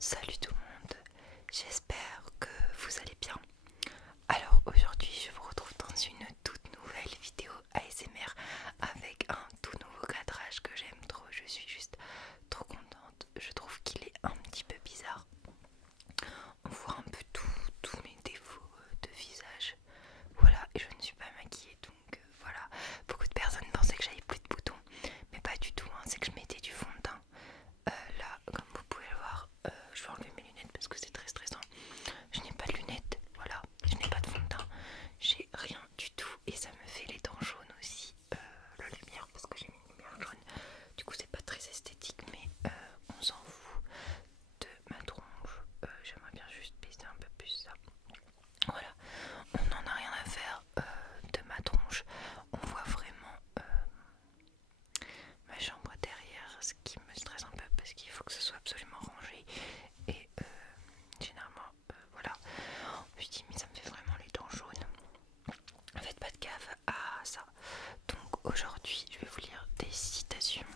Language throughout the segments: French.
Salut tout le monde, j'espère que vous allez bien. Alors aujourd'hui je vous retrouve dans une toute nouvelle vidéo ASMR avec un tout nouveau cadrage que j'aime trop. Je suis juste trop contente, je trouve qu'il est un petit peu bizarre. On voit un peu tous mes défauts de visage. Voilà, et je ne suis pas maquillée donc voilà. Beaucoup de personnes pensaient que j'avais plus de boutons, mais pas du tout, hein. C'est que je mettais du fond de teint. Là, comme vous pouvez le voir, je vais enlever mes lunettes parce que c'est très stressant. Je n'ai pas de lunettes, voilà, je n'ai pas de fond de teint, j'ai rien du tout et ça me fait les dents jaunes aussi. La lumière, parce que j'ai mis une lumière jaune, du coup c'est pas très esthétique, mais on s'en fout de ma tronche. J'aimerais bien juste baisser un peu plus ça. Voilà, on n'en a rien à faire de ma tronche, on voit vraiment ma chambre derrière, ce qui me stresse un peu parce qu'il faut que ce soit absolument rangé et généralement voilà, je me dis mais ça me fait vraiment les dents jaunes. Faites pas de gaffe à ça. Donc aujourd'hui je vais vous lire des citations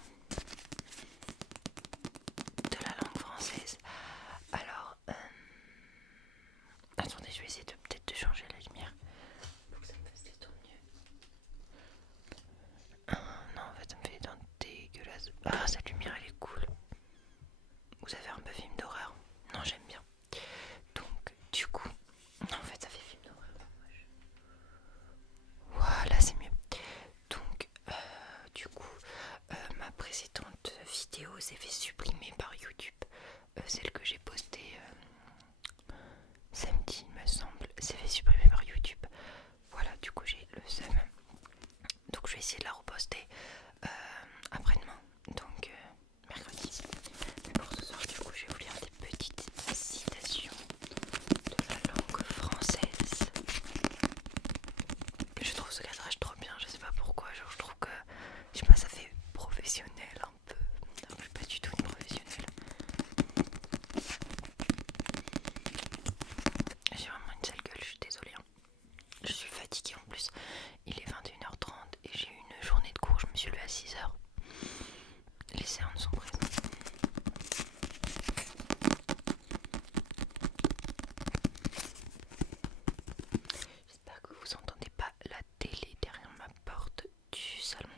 de la langue française. Alors attendez, je vais essayer de peut-être de changer la lumière pour que ça me fasse des dents mieux. Non, en fait ça me fait des dents dégueulasses. Ah, cette lumière elle est cool. Vous avez un peu film d'horreur? Non, j'aime bien. Donc, du coup, en fait, ça fait film d'horreur. Voilà, c'est mieux. Donc, du coup, ma précédente vidéo s'est fait supprimer par YouTube. Celle que j'ai postée samedi, il me semble, s'est fait supprimer par YouTube. Voilà, du coup, j'ai le seum. Donc, je vais essayer de la reposter après-demain. Donc, mercredi. Mais pour ce soir, du coup, je vais vous lire des petites citations de la langue française. Je trouve ce cadrage trop bien, je sais pas pourquoi, genre je trouve que, je sais pas, ça fait professionnel un peu. Alors, je suis pas du tout une professionnelle. J'ai vraiment une sale gueule, je suis désolée, hein. Je suis fatiguée en plus, il est 21h30 et j'ai eu une journée de cours, je me suis levée à 6h. Les cernes sont présentes. J'espère que vous entendez pas la télé derrière ma porte du salon.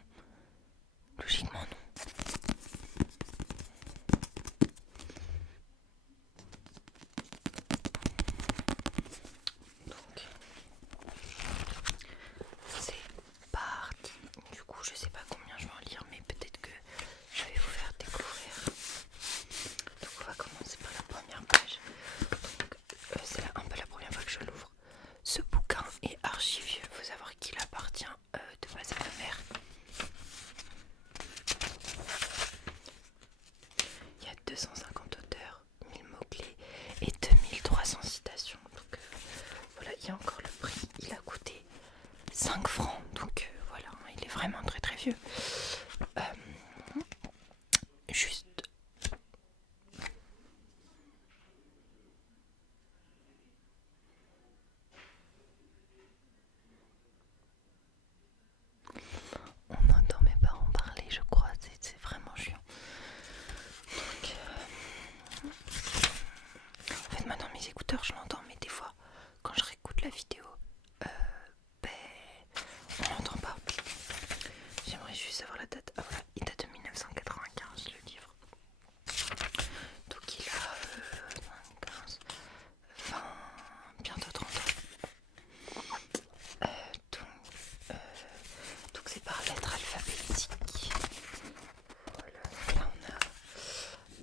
Logiquement non. Donc c'est parti. Du coup je sais pas combien je vais en lire, mais peut-être que je vais vous faire découvrir. Donc on va commencer par la première page. Donc c'est un peu la première fois que je l'ouvre. Ce bouquin est archi vieux, il faut savoir qu'il appartient de base à ma mère. Il y a 250 auteurs, 1000 mots-clés et 2300 citations. Donc voilà, il y a encore le prix. Il a coûté 5 francs. Donc voilà, il est vraiment très très vieux. Euh, juste. On entend mes parents parler, je crois. C'est vraiment chiant. Donc, en fait, maintenant mes écouteurs, je l'entends, mais des fois, quand je réécoute la vidéo, ben, on l'entend pas. J'aimerais juste savoir la date. Ah voilà, il date de 1995 le livre. Donc il a 15, 20, bientôt 30 ans. Euh, donc c'est par lettre alphabétique. Voilà, là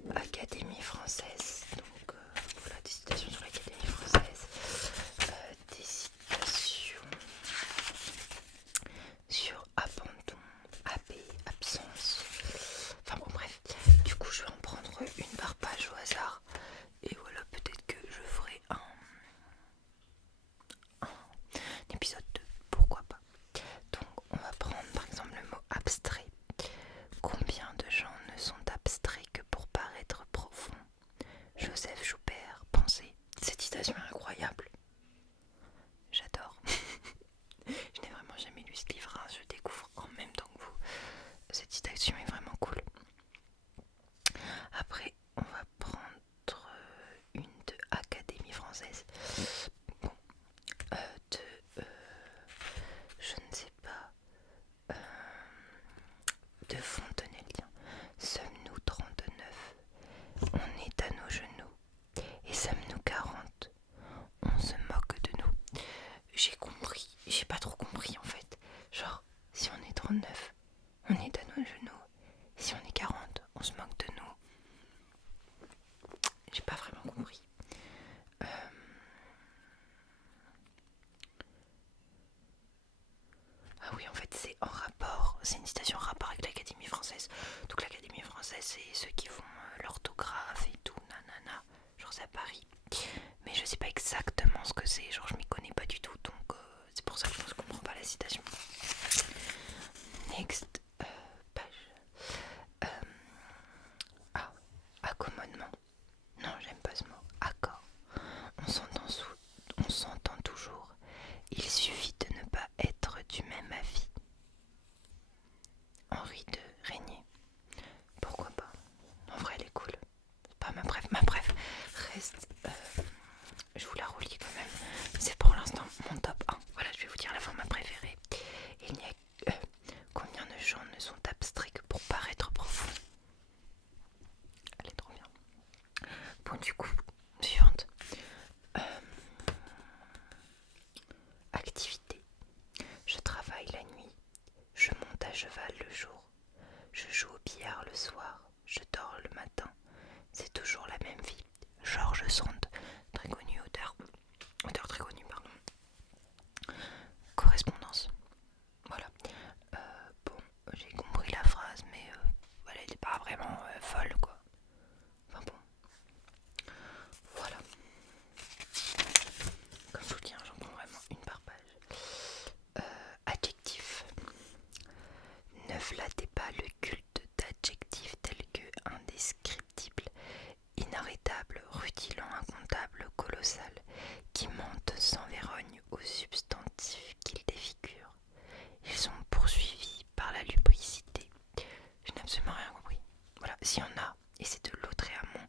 on a Académie française. Donc voilà, des citations sur l'Académie française. Des citations sur abandon, AB, absence. Enfin bon bref, du coup je vais en prendre une par page au hasard. Et voilà, peut-être que je ferai un épisode 2, pourquoi pas. Donc on va prendre par exemple le mot abstrait. Combien de gens ne sont abstraits que pour paraître profonds? Joseph Joubert, pensez. Cette citation est incroyable. J'adore. Je n'ai vraiment jamais lu ce livre, hein. Je découvre en même temps que vous. Cette citation est vraiment cool. Après, on va prendre c'est une citation en rapport avec l'Académie française. Donc l'Académie française, c'est ceux qui font l'orthographe et tout, nanana. Genre c'est à Paris. Mais je sais pas exactement ce que c'est, genre je m'y connais pas du tout, donc c'est pour ça que je comprends pas la citation. Next page. Ah, accommodement. Non, j'aime pas ce mot. Accord. On s'entend toujours. Il suffit de ne pas être du même avis. Henri de Régnier. Pourquoi pas? En vrai, elle est cool. C'est pas ma préf. Ma préf reste. Je vous la relis quand même. C'est pour l'instant mon top 1. Voilà, je vais vous dire la fin ma préférée. Il n'y a combien de gens ne sont abstraits que pour paraître profonds. Elle est trop bien. Bon, du coup, suivante. Activité. Je travaille la nuit. Je monte à cheval le jour. Je joue au billard le soir. Je dors le matin. C'est toujours la même vie. George Sand, très connu auteur très connu, pardon. Correspondance. Voilà. Bon, j'ai compris la phrase, mais voilà, elle n'est pas vraiment folle, quoi. Enfin bon. Voilà. Comme je vous dis, j'en prends vraiment une par page. Adjectif. Ne flattez pas le culte d'adjectifs tels que indescriptible, inarrêtable, rutilant, incontable, colossal, qui mentent sans vergogne aux substantifs qu'ils défigurent. Ils sont poursuivis par la lubricité. Je n'ai absolument rien compris. Voilà, s'il y en a, et c'est de Lautréamont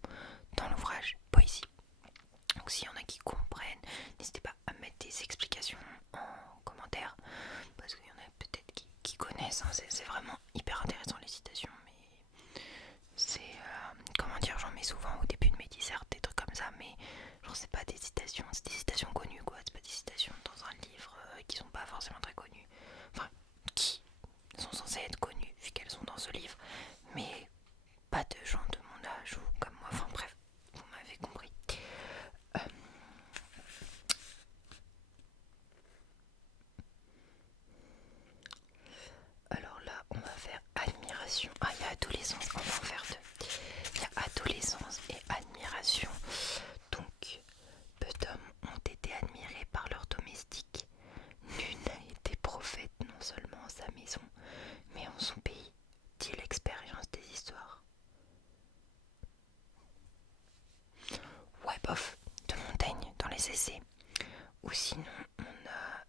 dans l'ouvrage Poésie. Donc s'il y en a qui comprennent, n'hésitez pas à mettre des explications en commentaire, parce qu'il y en a peut-être qui connaissent, hein. C'est vraiment hyper intéressant les citations, mais c'est, comment dire, j'en mets souvent au début de mes dissertes, des trucs comme ça, mais genre c'est pas des citations, c'est des citations connues quoi, c'est pas des citations dans un livre qui sont pas forcément très connues, enfin qui sont censées être connues vu qu'elles sont dans ce livre, mais pas de gens de mon âge ou comme moi, enfin bref, vous m'avez compris. Alors là, on va faire admiration. Ah, il y a adolescence, on va en faire deux. Il y a adolescence et admiration. Donc, peu d'hommes ont été admirés par leurs domestiques. Nul n'a été prophète non seulement en sa maison, mais en son pays, dit l'expérience des histoires. Ouais, bof, de Montaigne dans les essais. Ou sinon, on a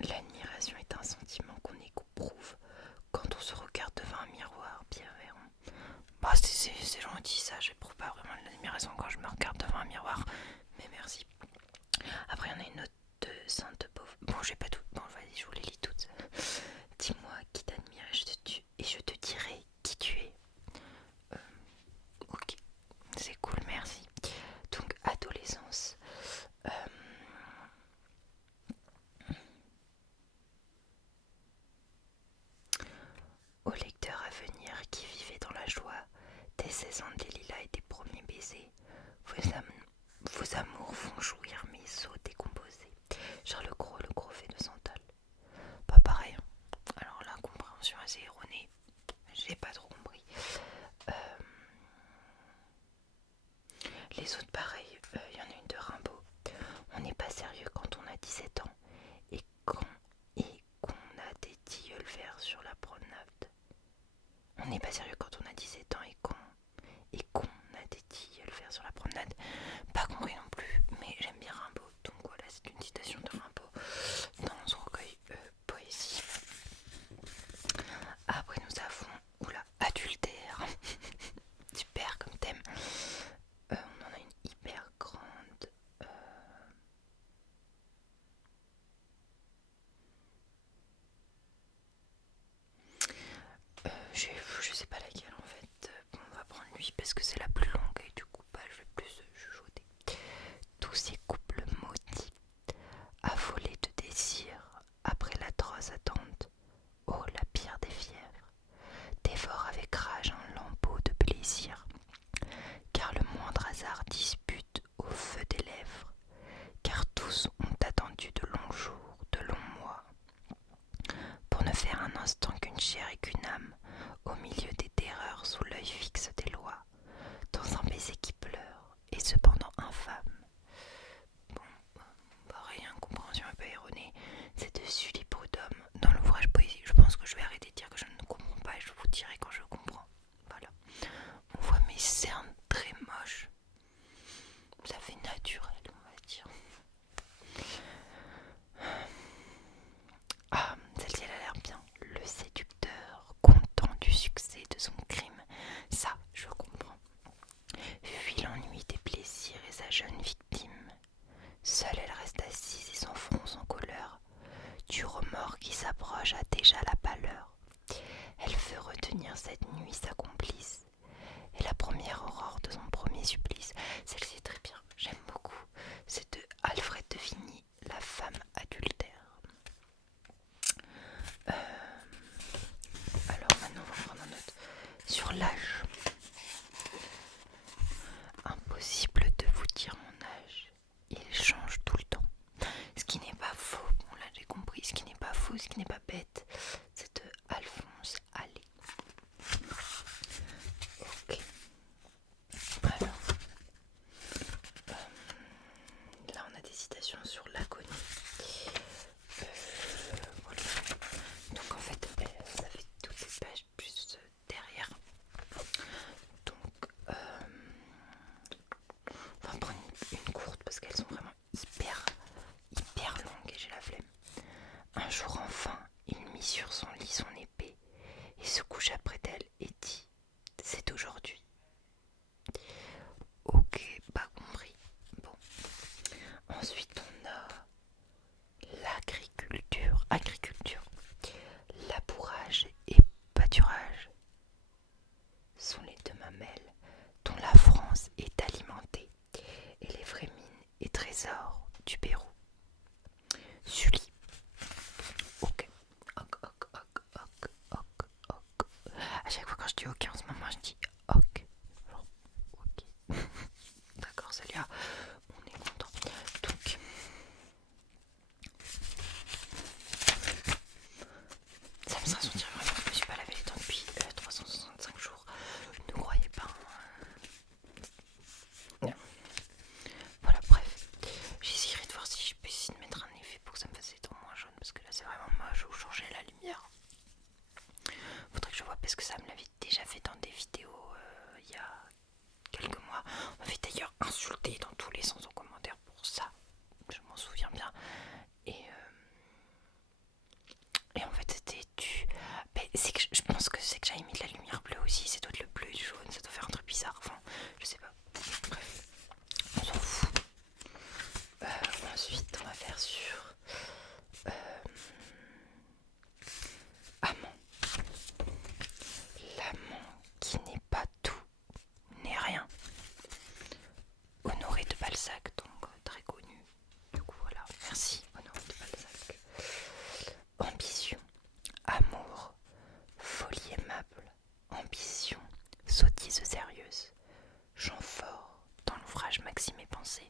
l'admiration est un sentiment qu'on éprouve quand on se regarde devant un miroir, Pierre Véron. Bah, c'est gentil ça, j'éprouve pas vraiment de l'admiration quand je me regarde devant un miroir, mais merci. Après, il y en a une autre de Sainte Pauvre. Bon, j'ai pas tout. Bon, vas-y, je vous les lis toutes. Dis-moi qui t'admire et je te dirai qui tu es. Ok, c'est cool, merci. Donc, adolescence. Au lecteur à venir qui vivait dans la joie des 16 ans des lilas et des premiers baisers, vos amours font jouir mes os décomposés. Charles le gros fait de Santal. Pas pareil. Alors la compréhension assez erronée. J'ai pas trop compris. Les autres pareils, il y en a une de Rimbaud. On n'est pas sérieux quand on a 17 ans et qu'on a des tilleuls verts sur la promenade. On n'est pas sérieux quand on a 17 ans et qu'on a des tilleuls verts sur la promenade. Pas compris non plus, mais j'aime bien Rimbaud. Donc voilà, c'est une citation de Rimbaud dans son recueil Poésie. Après nous avons, oula, adultère. Super comme thème. On en a une hyper grande. Je sais pas laquelle. au milieu des terreurs, sous l'œil fixe des lois, dans un baiser qui pleure, et cependant infâme. Bon, pareil, incompréhension un peu erronée, c'est de Sully Prudhomme dans l'ouvrage Poésie. Je pense que je vais arrêter de dire que je ne comprends pas et je vous dirai quand je comprends. Voilà. On voit mes cernes très moches. Ça fait naturel, on va dire. Ah, celle-ci elle a l'air bien. Le séducteur, content du succès de son crime. Ça, je comprends. Fuit l'ennui des plaisirs et sa jeune victime. Seule elle reste assise et son front sans couleur. Du remords qui s'approche a déjà la pâleur. Elle veut retenir cette nuit sa complice. Et la première aurore de son premier supplice. Celle-ci est très bien, j'aime beaucoup. C'est de Alfred de Vigny, La femme adultère. Alors maintenant on va prendre une note sur l'âge. Impossible de vous dire mon âge. Il change tout le temps. Ce qui n'est pas faux, bon là j'ai compris, ce qui n'est pas faux, ce qui n'est pas bête. C'est de Alphonse Allais. Ok. Alors, là on a des citations sur l'agonie. Voilà. Donc en fait, ça fait toutes ces pages plus derrière. Donc, on va prendre une courte parce qu'elles sont vraiment hyper longues et j'ai la flemme. Un jour enfin, il mit sur son lit son épée et se coucha près d'elle et dit: c'est aujourd'hui. Ok, pas compris. Bon. Ensuite, on a agriculture, labourage et pâturage sont les deux mamelles dont la France est alimentée et les vraies mines et trésors du Pérou. Sully. Ok. Ok. À chaque fois quand je dis ok en ce moment je dis ok. Genre, ok. D'accord, salut, on est content. Donc ça me sent sentir vraiment que je me suis pas lavé les dents depuis 365 jours. Ne croyez pas. Voilà, bref. J'essaierai de voir si je peux essayer de mettre un effet pour que ça me fasse les dents moins jaunes. Parce que là c'est vraiment moche, ou changer la lumière. Faudrait que je vois parce que ça me l'avait déjà fait dans des vidéos il y a quelques mois. On m'avait d'ailleurs insulté dans tous les sens en commentaire pour ça. Je m'en souviens bien. Et en fait c'était du... Ben, c'est que je pense que c'est que j'avais mis de la lumière bleue aussi. C'est doit être le bleu et le jaune. Ça doit faire un truc bizarre. Enfin, je sais pas. Bref, on s'en fout. Ensuite on va faire sur... amant. L'amant qui n'est pas tout, n'est rien. Honoré de Balzac, donc très connu. Du coup voilà, merci Honoré de Balzac. Ambition, amour, folie aimable, ambition, sottise sérieuse. Chant fort dans l'ouvrage Maxime et Pensée.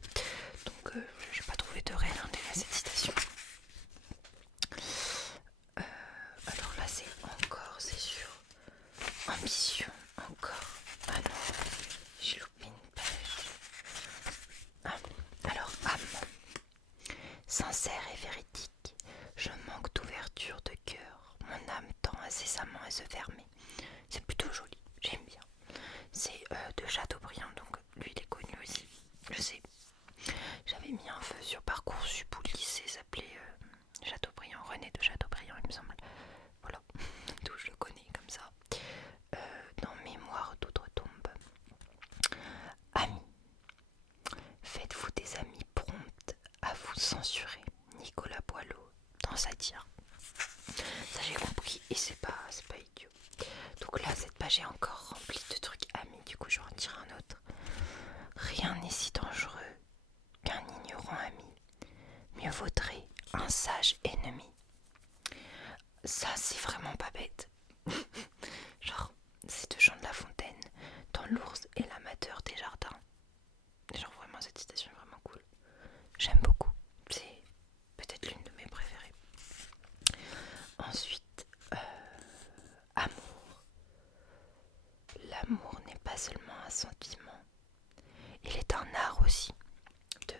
Donc j'ai pas trouvé de réel intérêt à cette citation. Alors là c'est sur ambition encore. Ah non, j'ai loupé une page. Alors âme, sincère et véridique, je manque d'ouverture de cœur. Mon âme tend incessamment à se fermer. C'est plutôt joli, j'aime bien. C'est de Chateaubriand, donc lui il est connu aussi. Je sais. J'avais mis un feu sur Parcoursup où le lycée s'appelait Chateaubriand, René de Chateaubriand il me semble. Voilà, d'où je le connais comme ça. Dans Mémoire d'outre-tombe. Amis. Faites-vous des amis promptes à vous censurer. Nicolas Boileau dans Satire. Ça j'ai compris et c'est pas idiot. Donc là cette page est encore remplie de trucs amis. Du coup je vais en tirer un autre. Rien n'est si dangereux qu'un ignorant ami. Mieux vaudrait un sage ennemi. Ça c'est vraiment pas bête. Genre c'est de Jean de La Fontaine dans L'ours et l'amateur des jardins. Genre vraiment cette citation est vraiment cool. J'aime beaucoup. C'est peut-être l'une de mes préférées. Ensuite, amour. l'amour n'est pas seulement un sentiment, il est un art aussi. De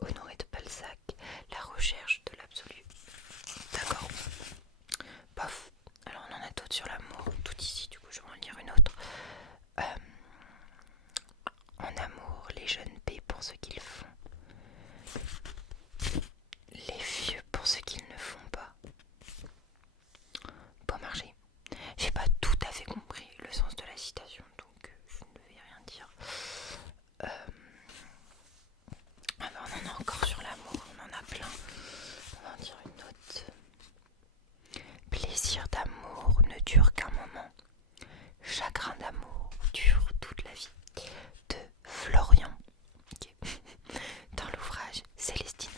Honoré de Balzac, La recherche de l'absolu. D'accord. Bof. Alors on en a d'autres sur l'amour, tout ici, du coup je vais en lire une autre. En amour, les jeunes paient pour ce qu'ils font, les vieux pour ce qu'ils ne font pas. Bon marché. J'ai pas tout à fait compris le sens de la citation, donc je ne vais rien dire. Ah ben on en a encore sur l'amour, on en a plein. On va en dire une autre. Plaisir d'amour ne dure qu'un moment. Chagrin d'amour dure toute la vie. De Florian. Okay. Dans l'ouvrage Célestine.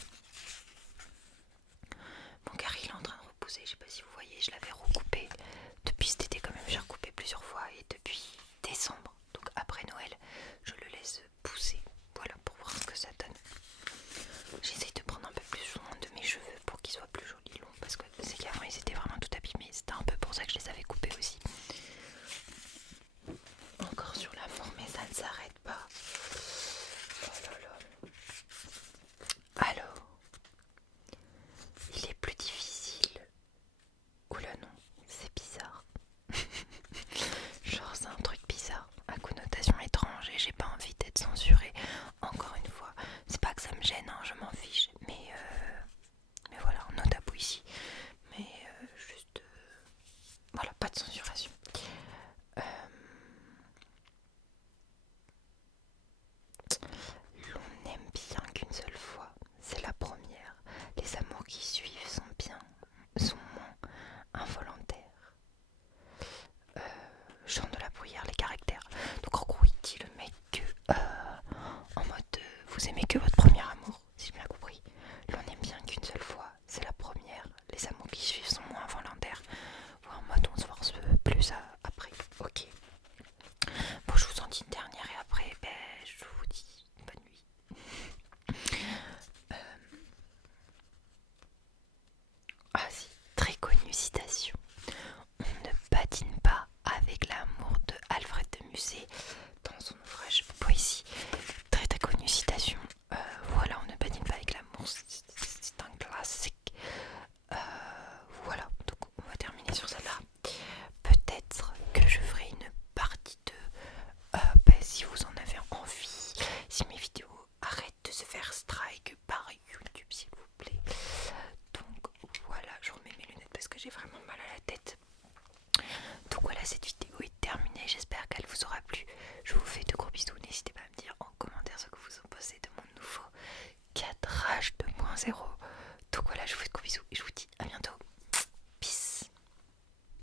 Mon car il est en train de repousser, je sais pas si vous voyez, je l'avais recoupé. Depuis cet été quand même, j'ai recoupé plusieurs fois et depuis décembre, donc après Noël, je le laisse pousser. Voilà, pour voir ce que ça donne. J'essaye de prendre un peu plus soin de mes cheveux pour qu'ils soient plus jolis longs, parce que c'est qu'avant ils étaient vraiment tout abîmés. C'était un peu pour ça que je les avais coupés aussi. Encore sur l'amour, mais ça ne s'arrête pas. Oh là là. Alors, il est plus difficile. Oula non, c'est bizarre. Genre c'est un truc bizarre, à connotation étrange et j'ai pas envie d'être censurée. Encore une fois, c'est pas que ça me gêne, hein, je m'en fiche. Mais voilà, no tabou ici. Mais juste, voilà, pas de censuration. L'on n'aime bien qu'une seule fois, c'est la première. Les amours qui suivent sont moins involontaires. Chant de la bruyère, les caractères. Donc en gros, il dit le mec que, en mode, vous aimez que votre premier amour, si j'ai bien compris. L'on n'aime bien qu'une seule fois, c'est la première. Les amours qui suivent sont moins volontaires. Ou en mode, on se force plus après. Ok. Bon, je vous en dis une dernière et après, je vous dis bonne nuit. Ah si, très connue citation. On ne patine pas avec l'amour de Alfred de Musset dans son ouvrage Poésie. Très très connue citation. Voilà, on ne patine pas avec l'amour, c'est un classique. Voilà, donc on va terminer sur celle-là. Peut-être que je ferai une partie 2 si vous en avez envie, si mes vidéos arrêtent de se faire strike par YouTube s'il vous plaît. Donc voilà, je remets mes lunettes parce que j'ai vraiment mal à la tête. Donc voilà, cette vidéo